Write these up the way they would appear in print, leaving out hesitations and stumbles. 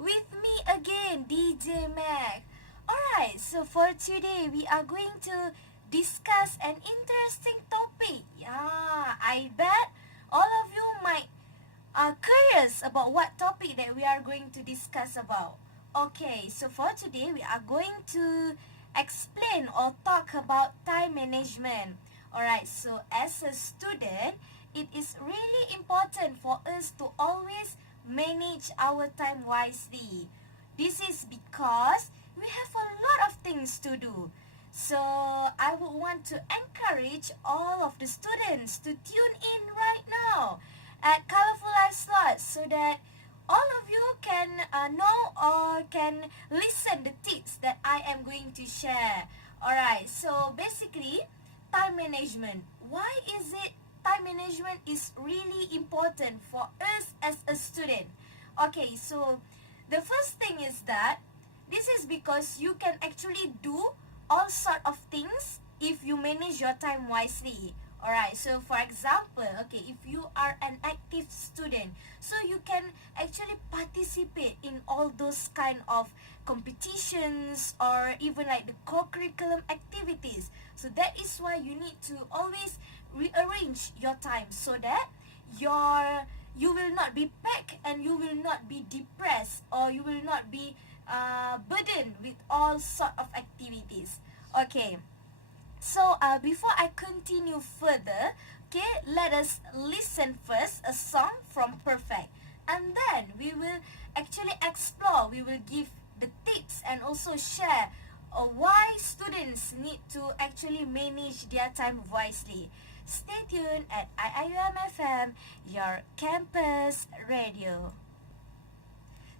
with me again, DJ Mac. Alright, so for today we are going to discuss an interesting topic. Yeah, I bet all of you might are curious about what topic that we are going to discuss about. Okay, so for today we are going to explain or talk about time management. Alright, so as a student, it is really important for us to always manage our time wisely. This is because we have a lot of things to do. So I would want to encourage all of the students to tune in right now at Colorful Life Slots so that all of you can know or can listen the tips that I am going to share. Alright, so basically, time management. Why is it time management is really important for us as a student? Okay, so the first thing is that this is because you can actually do all sort of things if you manage your time wisely. Alright, so for example, okay, if you are an active student, so you can actually participate in all those kind of competitions or even like the co-curriculum activities. So that is why you need to always rearrange your time so that you will not be packed and you will not be depressed or you will not be burdened with all sort of activities. Okay. So before I continue further, okay, let us listen first a song from Perfect. And then we will actually explore, we will give the tips and also share why students need to actually manage their time wisely. Stay tuned at IIUM FM, your campus radio.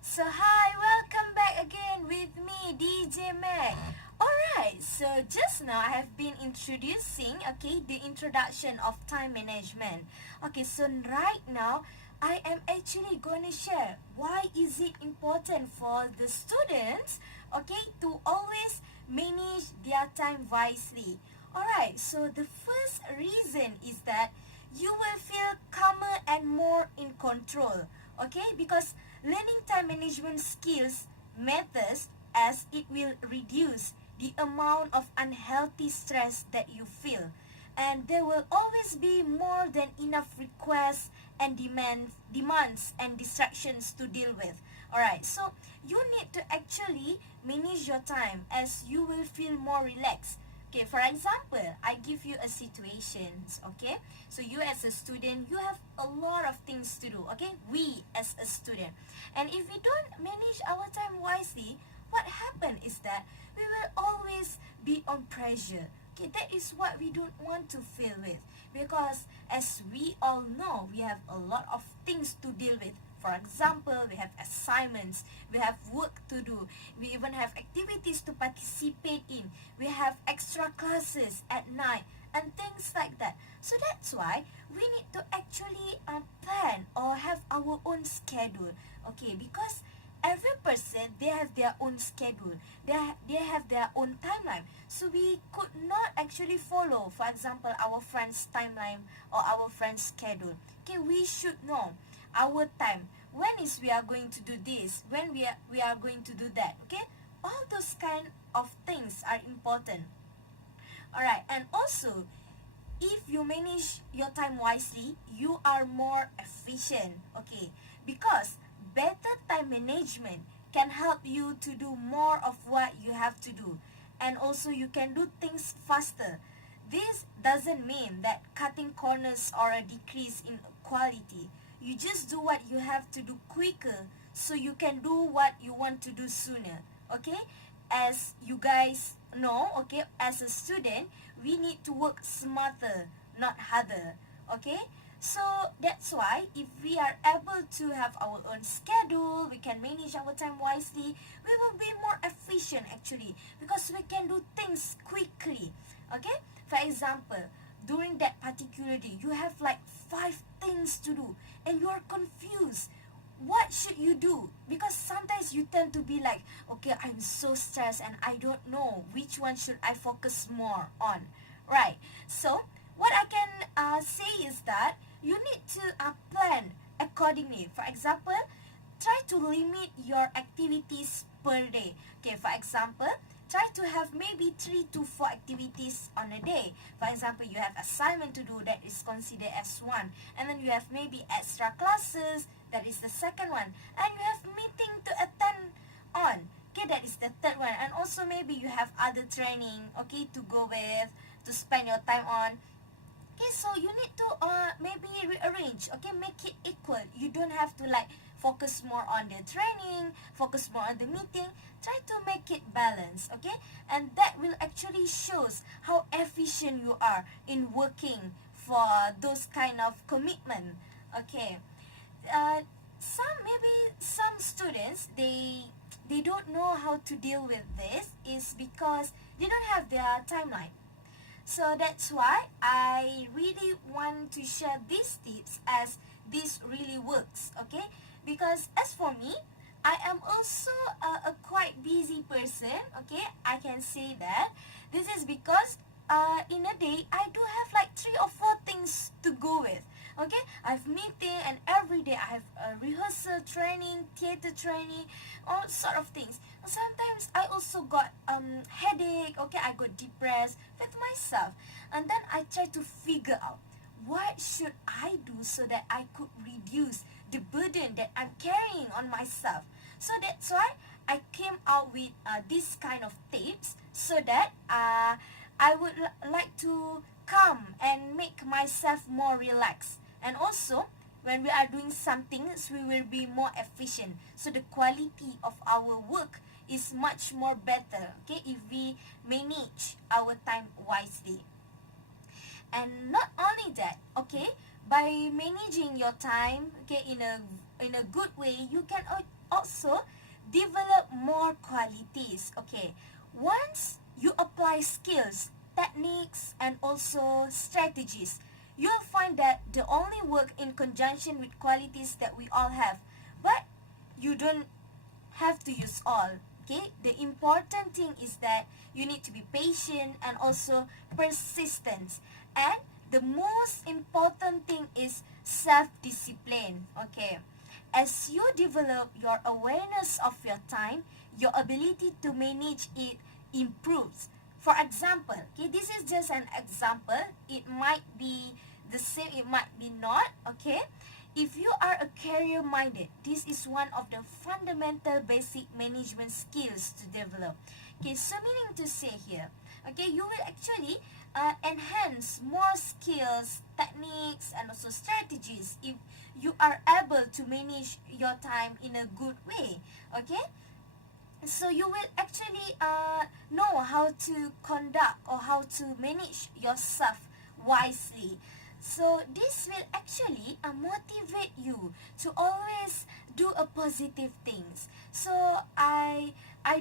So hi, welcome back again with me, DJ Mac. Alright, so just now I have been introducing, okay, the introduction of time management. Okay, so right now I am actually going to share why is it important for the students, okay, to always manage their time wisely. Alright, so the first reason is that you will feel calmer and more in control, okay, because learning time management skills matters as it will reduce the amount of unhealthy stress that you feel. And there will always be more than enough requests and demands and distractions to deal with. Alright, so you need to actually manage your time as you will feel more relaxed. Okay, for example, I give you a situation, okay? So you as a student, you have a lot of things to do, okay? We as a student. And if we don't manage our time wisely, what happens is that we will always be on pressure. Okay, that is what we don't want to feel with. Because as we all know, we have a lot of things to deal with. For example, we have assignments, we have work to do, we even have activities to participate in, we have extra classes at night, and things like that. So that's why we need to actually plan or have our own schedule, okay, because every person, they have their own schedule, they have their own timeline. So we could not actually follow, for example, our friend's timeline or our friend's schedule. Okay, we should know our time, when is we are going to do this, when we are going to do that, okay, all those kind of things are important. Alright, and also if you manage your time wisely, you are more efficient, okay, because better time management can help you to do more of what you have to do, and also you can do things faster. This doesn't mean that cutting corners or a decrease in quality. You just do what you have to do quicker so you can do what you want to do sooner, okay? As you guys know, okay, as a student, we need to work smarter, not harder, okay? So that's why if we are able to have our own schedule, we can manage our time wisely, we will be more efficient actually because we can do things quickly, okay? For example, during that particular day, you have like 5 things to do and you are confused. What should you do? Because sometimes you tend to be like, okay, I'm so stressed and I don't know which one should I focus more on, right? So what I can say is that you need to plan accordingly. For example, try to limit your activities per day. Okay, for example, try to have maybe 3 to 4 activities on a day. For example, you have assignment to do, that is considered as one. And then you have maybe extra classes, that is the second one. And you have meeting to attend on. Okay, that is the third one. And also maybe you have other training, okay, to go with, to spend your time on. Okay, so you need to maybe rearrange, okay, make it equal. You don't have to like focus more on the training, focus more on the meeting. Try to make it balanced, okay? And that will actually shows how efficient you are in working for those kind of commitment, okay? Some students, they don't know how to deal with this is because they don't have their timeline. So that's why I really want to share these tips as this really works, okay? Because as for me, I am also a quite busy person, okay? I can say that. This is because in a day, I do have like 3 or 4 things to go with, okay? I have meeting and every day I have rehearsal training, theater training, all sort of things. Sometimes I also got headache, okay? I got depressed with myself. And then I try to figure out what should I do so that I could reduce the burden that I'm carrying on myself. So that's why I came out with this kind of tips so that I would like to calm and make myself more relaxed. And also, when we are doing something, we will be more efficient. So the quality of our work is much more better, okay, if we manage our time wisely. And not only that, okay, by managing your time, okay, in a good way, you can also develop more qualities, okay. Once you apply skills, techniques, and also strategies, you'll find that they only work in conjunction with qualities that we all have. But you don't have to use all, okay. The important thing is that you need to be patient and also persistent. And the most important thing is self-discipline, okay. As you develop your awareness of your time, your ability to manage it improves. For example, okay, this is just an example. It might be the same, it might be not, okay. If you are a career-minded, this is one of the fundamental basic management skills to develop. Okay, so meaning to say here, okay, you will actually enhance more skills, techniques, and also strategies if you are able to manage your time in a good way, okay. So you will actually know how to conduct or how to manage yourself wisely. So this will actually motivate you to always do a positive things. So I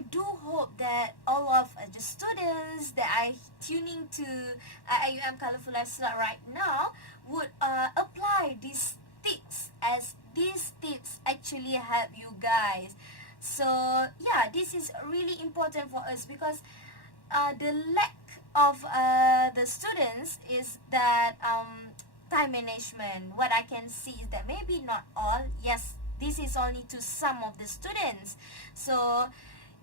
do hope that all of the students that are tuning to IUM Colorful Life right now would apply these tips, as these tips actually help you guys. So yeah, this is really important for us because the lack of the students is that time management. What I can see is that maybe not all, yes, this is only to some of the students. So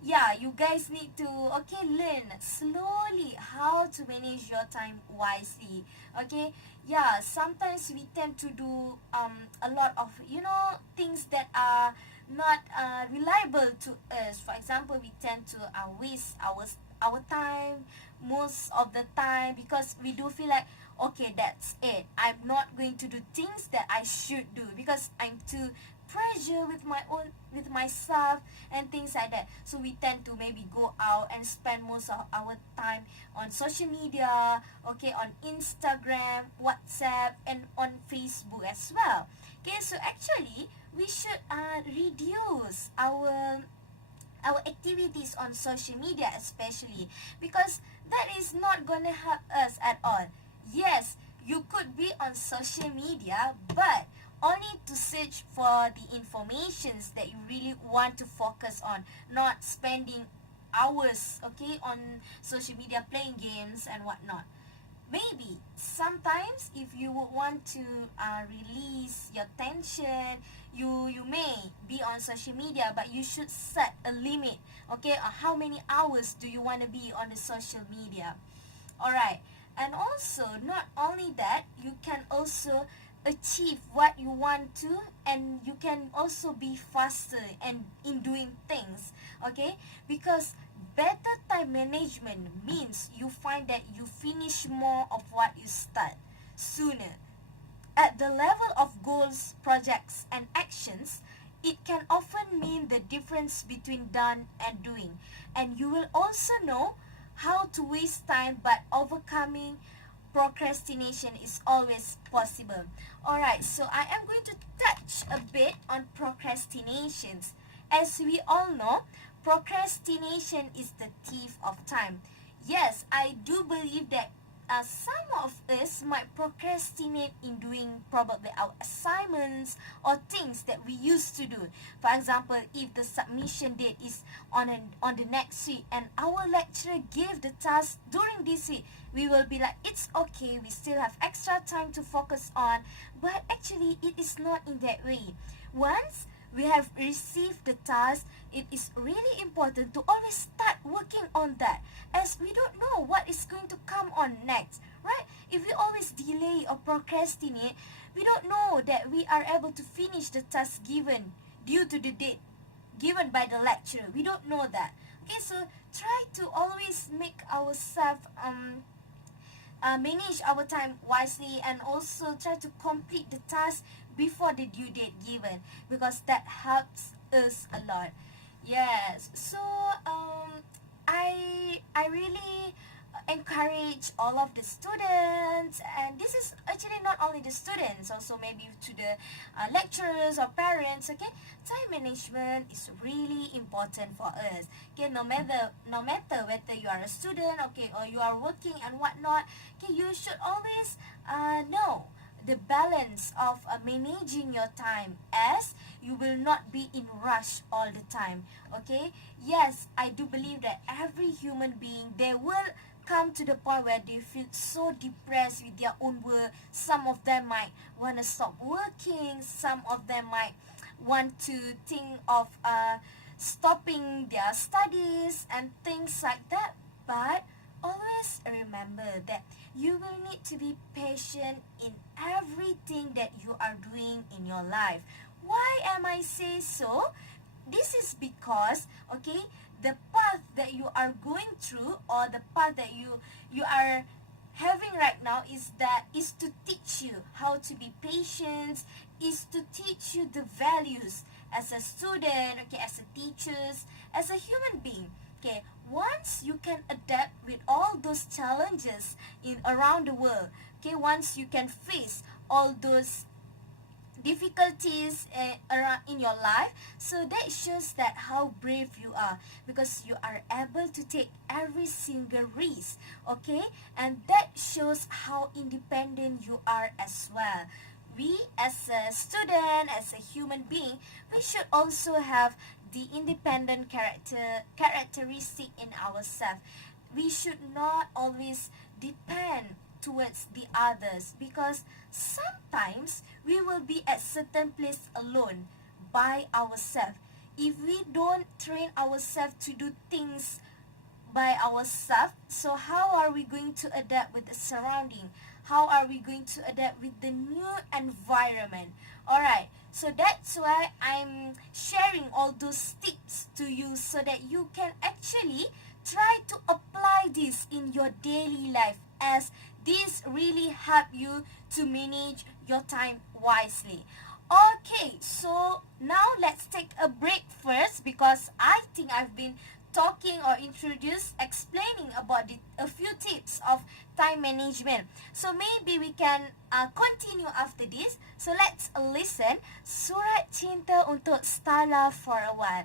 yeah, you guys need to learn slowly how to manage your time wisely, okay. Yeah, sometimes we tend to do a lot of things that are not reliable to us. For example, we tend to waste our time most of the time because we do feel like, okay, that's it, I'm not going to do things that I should do because I'm too pressure with myself and things like that. So we tend to maybe go out and spend most of our time on social media, okay, on Instagram, WhatsApp, and on Facebook as well. Okay, so actually we should reduce our activities on social media, especially because that is not gonna help us at all. Yes, you could be on social media, but only to search for the informations that you really want to focus on, not spending hours, okay, on social media playing games and whatnot. maybe sometimes if you would want to release your tension, you may be on social media, but you should set a limit, okay, on how many hours do you want to be on the social media. Alright, and also not only that, you can also achieve what you want to, and you can also be faster and in doing things, okay, because better time management means you find that you finish more of what you start sooner. At the level of goals, projects, and actions, it can often mean the difference between done and doing. And you will also know how to waste time, but overcoming procrastination is always possible. Alright, so I am going to touch a bit on procrastinations. As we all know, procrastination is the thief of time. Yes, I do believe that some of us might procrastinate in doing probably our assignments or things that we used to do. For example, if the submission date is on the next week and our lecturer gave the task during this week, we will be like, it's okay, we still have extra time to focus on. But actually, it is not in that way. Once we have received the task, it is really important to always start working on that, as we don't know what is going to come on next, right? If we always delay or procrastinate, we don't know that we are able to finish the task given due to the date given by the lecturer. We don't know that. Okay, so try to always make ourselves manage our time wisely, and also try to complete the task before the due date given, because that helps us a lot. Yes, so I really encourage all of the students, and this is actually not only the students, also maybe to the lecturers or parents, okay, time management is really important for us, okay, no matter whether you are a student, okay, or you are working and whatnot, okay, you should always know the balance of managing your time, as you will not be in rush all the time, okay. Yes, I do believe that every human being, they will come to the point where they feel so depressed with their own work. Some of them might want to stop working, some of them might want to think of stopping their studies and things like that. But always remember that you will need to be patient in everything that you are doing in your life. Why am I say so? This is because, okay, the path that you are going through, or the path that you are having right now, is to teach you how to be patient, is to teach you the values as a student, okay, as a teachers, as a human being. Okay, once you can adapt with all those challenges in around the world, okay, once you can face all those difficulties around in your life, so that shows that how brave you are, because you are able to take every single risk, okay, and that shows how independent you are as well. We as a student, as a human being, we should also have the independent characteristic in ourselves. We should not always depend towards the others, because sometimes we will be at certain place alone by ourselves. If we don't train ourselves to do things by ourselves, so how are we going to adapt with the surrounding? How are we going to adapt with the new environment? Alright, so that's why I'm sharing all those tips to you, so that you can actually try to apply this in your daily life, as this really help you to manage your time wisely. Okay, so now let's take a break first, because I think I've been talking or explaining about a few tips of time management. So maybe we can continue after this. So let's listen Surat Cinta untuk Stella for a while.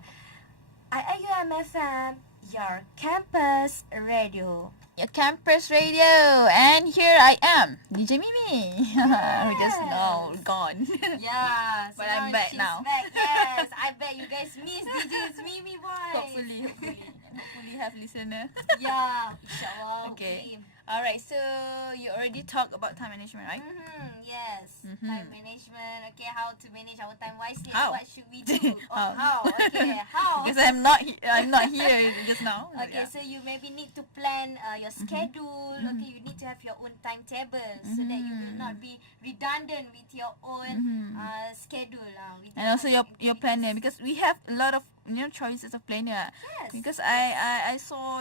IIUM FM, your campus radio. your campus radio, and here I am, DJ Mimi. We just now gone. Yeah, so But I'm back she's now. back. Yes, I bet you guys miss DJ's Mimi voice. Hopefully have listener. Yeah, inshallah. Okay. Alright, so you already talked about time management, right? Yes. Mhm. Time management. Okay, how to manage our time wisely. How? What should we do? How? How? Okay, how? Because I'm not here just now. Okay, Yeah. so you maybe need to plan your schedule. Okay, you need to have your own timetable so that you will not be redundant with your own schedule. With And also your planner, because we have a lot of choices of planner. Yes. Because I saw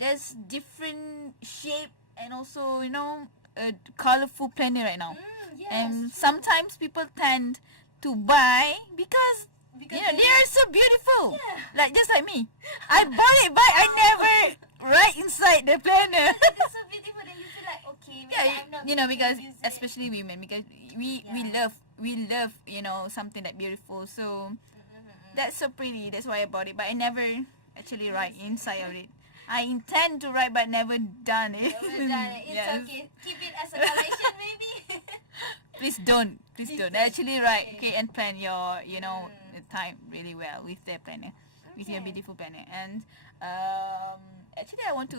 there's different shape and also a colorful planner right now. Yes. And sometimes people tend to buy because they are so beautiful. Yeah. Like just like me. I bought it but I never write inside the planner. It's so beautiful that you feel like, okay, maybe Yeah, I'm not because going to use it. especially women, because we Yeah. love something that beautiful. So that's so pretty. That's why I bought it. But I never actually write inside of it. I intend to write but never done it. Never done it. It's Yes. okay. Keep it as a collection, maybe. Please don't. Actually write, okay, and plan your the time really well with the planner, with your Okay. beautiful planner. And actually I want to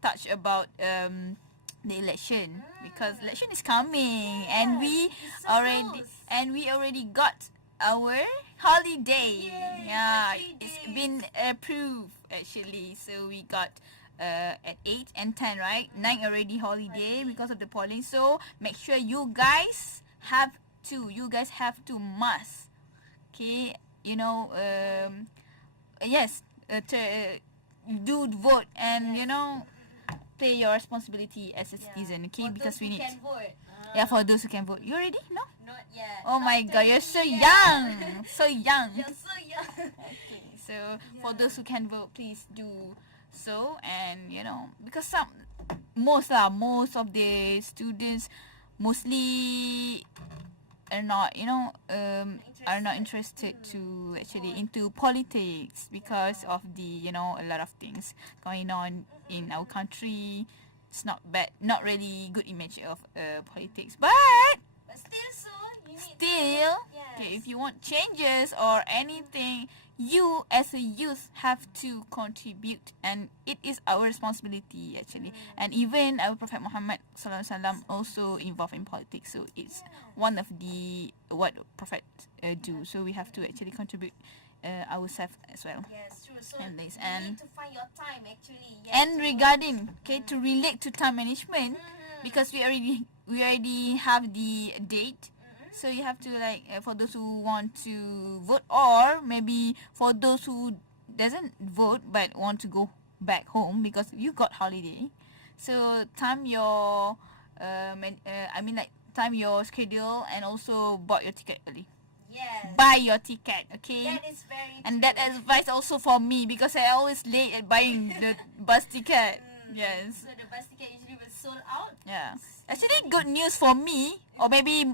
touch about the election, because election is coming, and we it's so already close. got our holiday. Yay, Yeah, for 3 it's days. been approved actually. So we got at 8 and 10, right? 9 already holiday because of the polling. So make sure you guys have to must, okay, yes, do vote, and play your responsibility as a citizen, okay? For Because those we who need, can vote. for those who can vote. You already? No? Not yet. Oh my Not god, you're 20 so yet. young. So young. You're so young. Okay, so for those who can vote, please do so. And because most of the students mostly are not interested to actually into politics, because of the a lot of things going on in our country. It's not really good image of politics, but But still, so you need still, Yes. okay, if you want changes or anything, you as a youth have to contribute, and it is our responsibility actually. And even our Prophet Muhammad sallallahu alaihi wasallam also involved in politics, so it's one of the what Prophet do. So we have to actually contribute ourselves as well. Yes, true. So And this, you and- need to find your time actually. Yes. And regarding, okay, to relate to time management, because we already have the date. So you have to for those who want to vote, or maybe for those who doesn't vote but want to go back home because you got holiday. So time your time your schedule, and also bought your ticket early. Yes. Buy your ticket, okay? That is very And true. that advice also for me, because I always late at buying the bus ticket. Yes. So the bus ticket usually was sold out. Yeah. Actually, good news for me, or maybe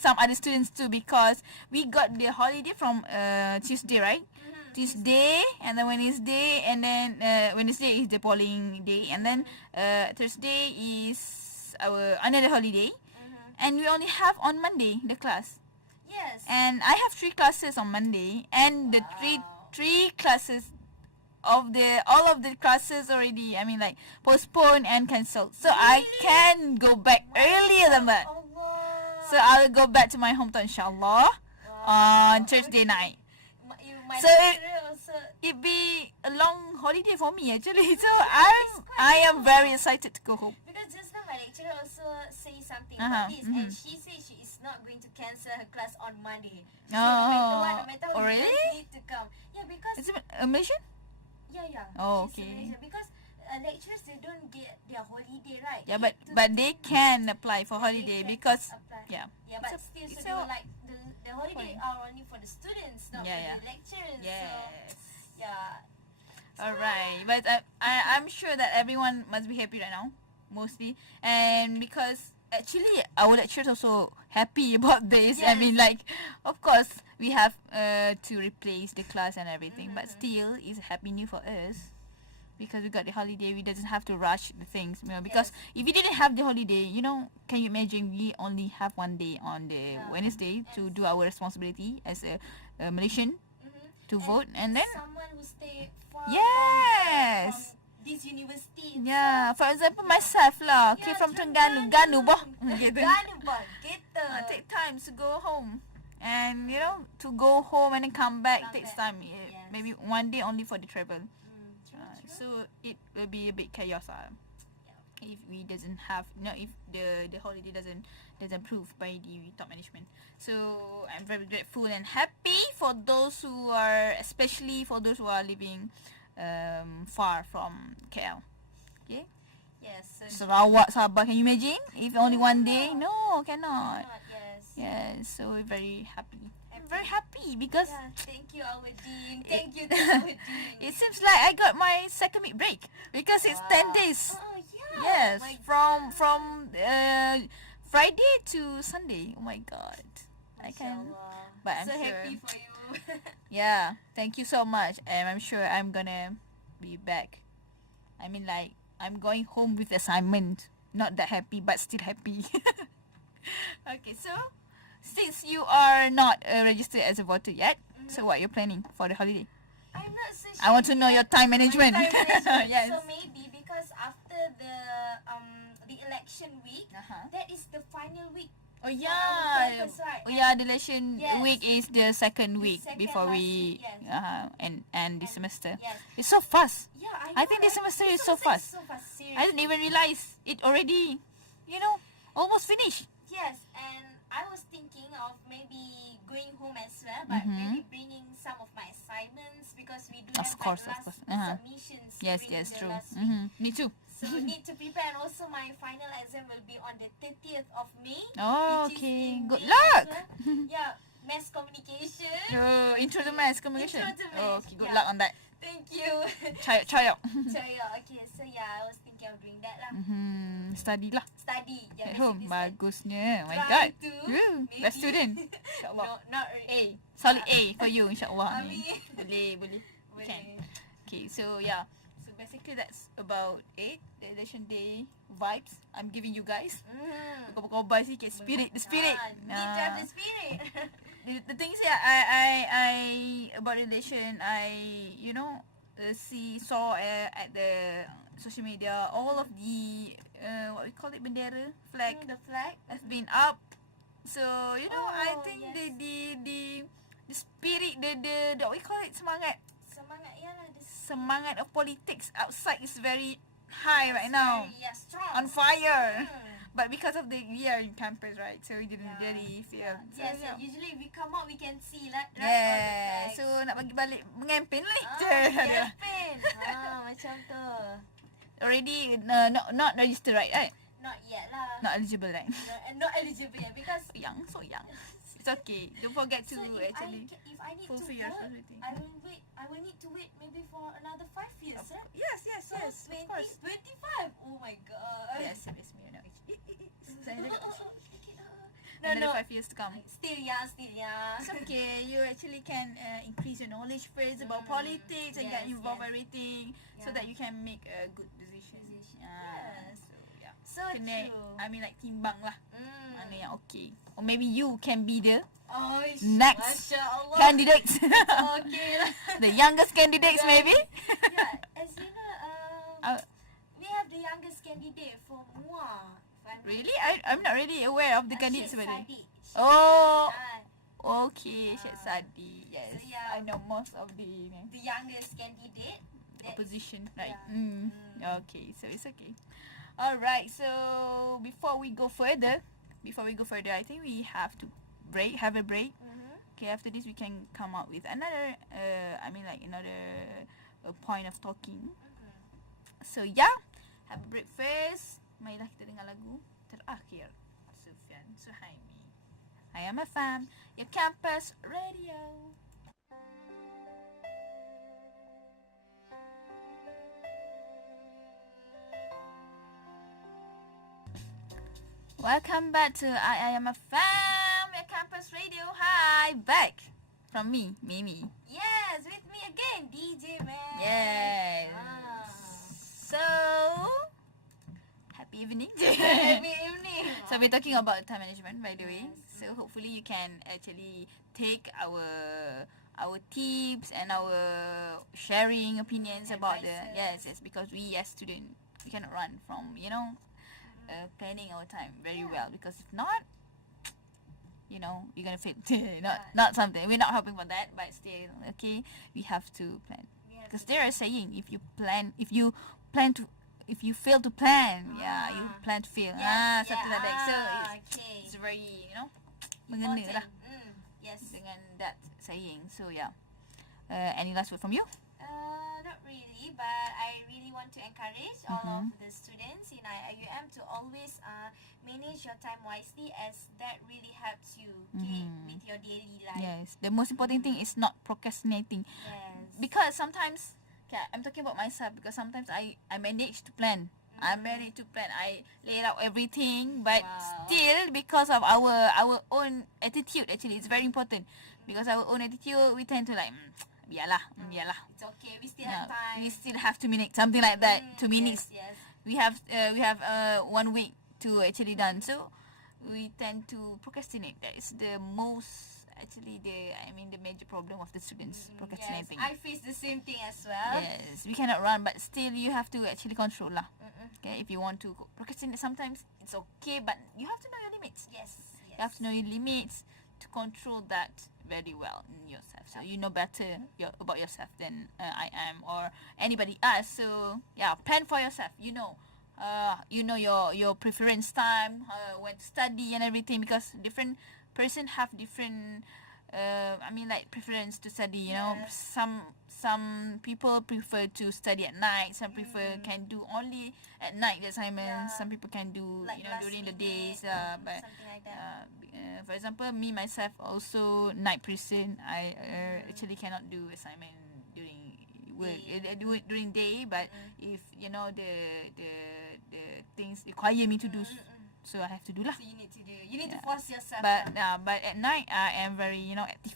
some other students too, because we got the holiday from Tuesday, right? Tuesday, and then Wednesday, and then Wednesday is the polling day, and then Thursday is our another holiday, and we only have on Monday the class. Yes. And I have 3 classes on Monday, and the three classes of all of the classes already, postponed and cancelled. So I can go back earlier than that. Allah. So I'll go back to my hometown, inshallah, on Thursday night. My So lecturer also. It be a long holiday for me actually. So I am very excited to go home. Because just now my lecturer also say something Uh-huh, about this, and she says she is not going to cancel her class on Monday. So Oh. no matter what, no matter Oh, what, you really? guys need to come. Yeah, because Is it Malaysian? yeah. Oh, she's a okay. Malaysian. Because lecturers, they don't get their holiday, right? Yeah, They but need to they can apply for They holiday can because apply. yeah. Yeah, but It's a- still, so it's they a- were like the holiday point. are only for the students, not Yeah, for the lecturers. Yes. So yeah. Alright, but I'm sure that everyone must be happy right now, mostly, and because actually our lecturers also happy about this. I Yes. mean, of course we have to replace the class and everything, but still it's happy new for us. because we got the holiday, we doesn't have to rush the things, because if we didn't have the holiday, can you imagine we only have one day on the Wednesday to do our responsibility as a Malaysian to vote, and then someone who stay far yes, from this university. yeah, for example myself lah, okay, from Terengganu, Ganu boh, gitu. Ganu boh, gitu. Take time to go home, and to go home and then come back takes time. Maybe one day only for the travel. So it will be a bit chaos if we doesn't have, if the holiday doesn't prove by the top management. So I'm very grateful and happy for those who are, especially for those who are living far from KL. Okay. Yes. Sarawak, Sabah, can you imagine? If only one day? No, cannot. Yes. Yes, so we're very happy. I'm very happy because thank you, our dean. Thank you to our dean. it seems like I got my second week break because it's 10 days. Oh yeah. Yes, from Friday to Sunday. Oh my god. I can. But I'm so sure. happy for you. Yeah, thank you so much. And I'm sure I'm gonna be back. I mean, like, I'm going home with assignment. Not that happy, but still happy. Okay, so since you are not registered as a voter yet, so what you're planning for the holiday? I'm not so sure. I want to know your time management. Yes. So maybe because after the election week, that is the final week. Oh yeah. Campus, right? Oh yeah, the election Yes. week is the second week second before last we week, yes. and the semester. Yes. It's so fast. Yeah, I think this semester is so fast. So fast, seriously. I didn't even realize it already, almost finished. Yes, and I was thinking of maybe going home as well, but maybe bringing some of my assignments because we do Of have course. last submissions. Yes, during yes, the true. last week. Me too. So need to prepare, and also my final exam will be on the 30th of May. Oh, which is okay. in Good May luck. as well. Yeah, mass communication. Oh, intro to mass communication. Intro to mass, Oh, okay, good yeah. luck on that. Thank you. Try out. So yeah, okay. So yeah, I was thinking of doing that lah. Study lah Study. Yeah, at home. basically study. Bagusnya. Oh my Try god. to, maybe. Best student. InsyaAllah. No, not A. Solid A for you, insyaAllah. Amin. Boleh. Can. Okay, so yeah. So basically that's about it. The election day vibes I'm giving you guys. Berkobar-kobar sikit. The spirit. Need to have the spirit. The thing is, I about relation, saw at the social media all of the what we call it, bendera, flag, The flag. has been up. So I think yes. the spirit, the what we call it, semangat of politics outside is very high right now, Strong. on fire. But because of we are in campus, right? So we didn't really feel. So, Yes, usually we come out we can see right? Yeah. So nak bagi balik mengempen lah. Campaign. Macam tu. Already not registered, right? Not yet lah. Not eligible, right? Not eligible yet because So young. It's okay. Don't forget to so actually if I need to fulfill your vote, responsibility. I will need to wait maybe for another 5 years. Yes. So Of course. 25. Oh my god. Yes, me. No. Another 5 years to come. Still young. It's okay. You actually can increase your knowledge first about politics and get involved in everything, so that you can make a good decision. Yes. So yeah. So Kena, true. I mean, like, timbang lah. Mana yang okay. Or maybe you can be the Oh, next Masya Allah. candidates. Okay lah. The youngest candidates, maybe. Yeah, as you know, we have the youngest candidate for MUA. Really? I'm not really aware of the candidates already. Sadiq. Oh, okay, Syed Sadi. Yes, So, yeah. I know most of the The youngest candidate. opposition, right? Yeah. Okay, so it's okay. Alright, so before we go further, I think we have to have a break. Okay, after this we can come up with another, point of talking. So yeah, have a break first. Marilah kita dengar lagu terakhir Sufyan Suhaimi. I am a fan, your campus radio. Welcome back to I am a fan, your campus radio. Hi, back from me, Mimi. Yes, with me again, DJ man. Yes. So we're talking about time management, by the way. Yes. So hopefully you can actually take our tips and our sharing opinions about the Advices. because we as student we cannot run from planning our time very well, because if not, you're gonna fail. Not something, we're not hoping for that, but still, okay, we have to plan, We have because to- there are saying, if you fail to plan, you plan to fail. Something like that. So okay. it's very mengena lah Yes. dengan that saying. So yeah. Any last word from you? Not really, but I really want to encourage all of the students in IUM to always manage your time wisely, as that really helps you, okay, with your daily life. Yes. The most important thing is not procrastinating. Yes. Because sometimes, okay, I'm talking about myself, because sometimes I manage to plan. I manage to plan. I lay out everything, but Wow. still, because of our own attitude, actually, it's very important. Because our own attitude, we tend to like, biarlah. It's okay. We still have time. We still have 2 minutes, something like that. 2 minutes. Yes. We have 1 week to actually done. So we tend to procrastinate. That is the most, actually, the major problem of the students, procrastinating. Yes. I face the same thing as well. Yes, we cannot run, but still you have to actually control lah. Okay, if you want to procrastinate, sometimes it's okay, but you have to know your limits. Yes. You have to know your limits to control that very well in yourself. So you know better about yourself than I am or anybody else. So yeah, plan for yourself. You know your preference time, when to study and everything, because different person have different preference to study. Yes. Some people prefer to study at night. Some prefer can do only at night the assignments. Yeah. Some people can do Like last during the minute, days. But something like that. for example, me myself also night person. I actually cannot do assignment during work. I do it during day, but if the things require me to do, so I have to do lah. So you need to do. You need to force yourself. But at night I am very active.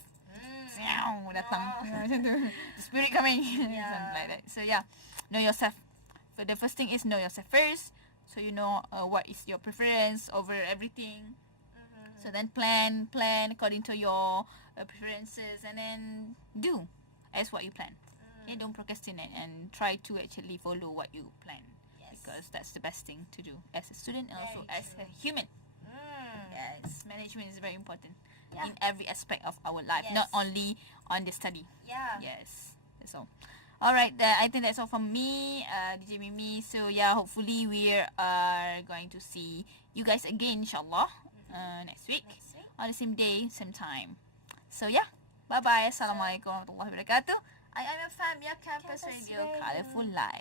Datang macam tu. The spirit coming. Something like that. So yeah, know yourself. So the first thing is know yourself first. So you know what is your preference over everything. So then plan according to your preferences, and then do as what you plan. Okay, don't procrastinate and try to actually follow what you plan. Yes. Because that's the best thing to do as a student and also Very as a human. Yes, management is very important in every aspect of our life, Yes. not only on the study. Yeah. Yes, that's all. Alright, I think that's all from me, DJ Mimi. So yeah, hopefully we are going to see you guys again, inshallah, next week on the same day, same time. So yeah, bye bye. Assalamualaikum warahmatullahi wabarakatuh. I am your fam, your campus, Campus radio, Radio. Colorful Life.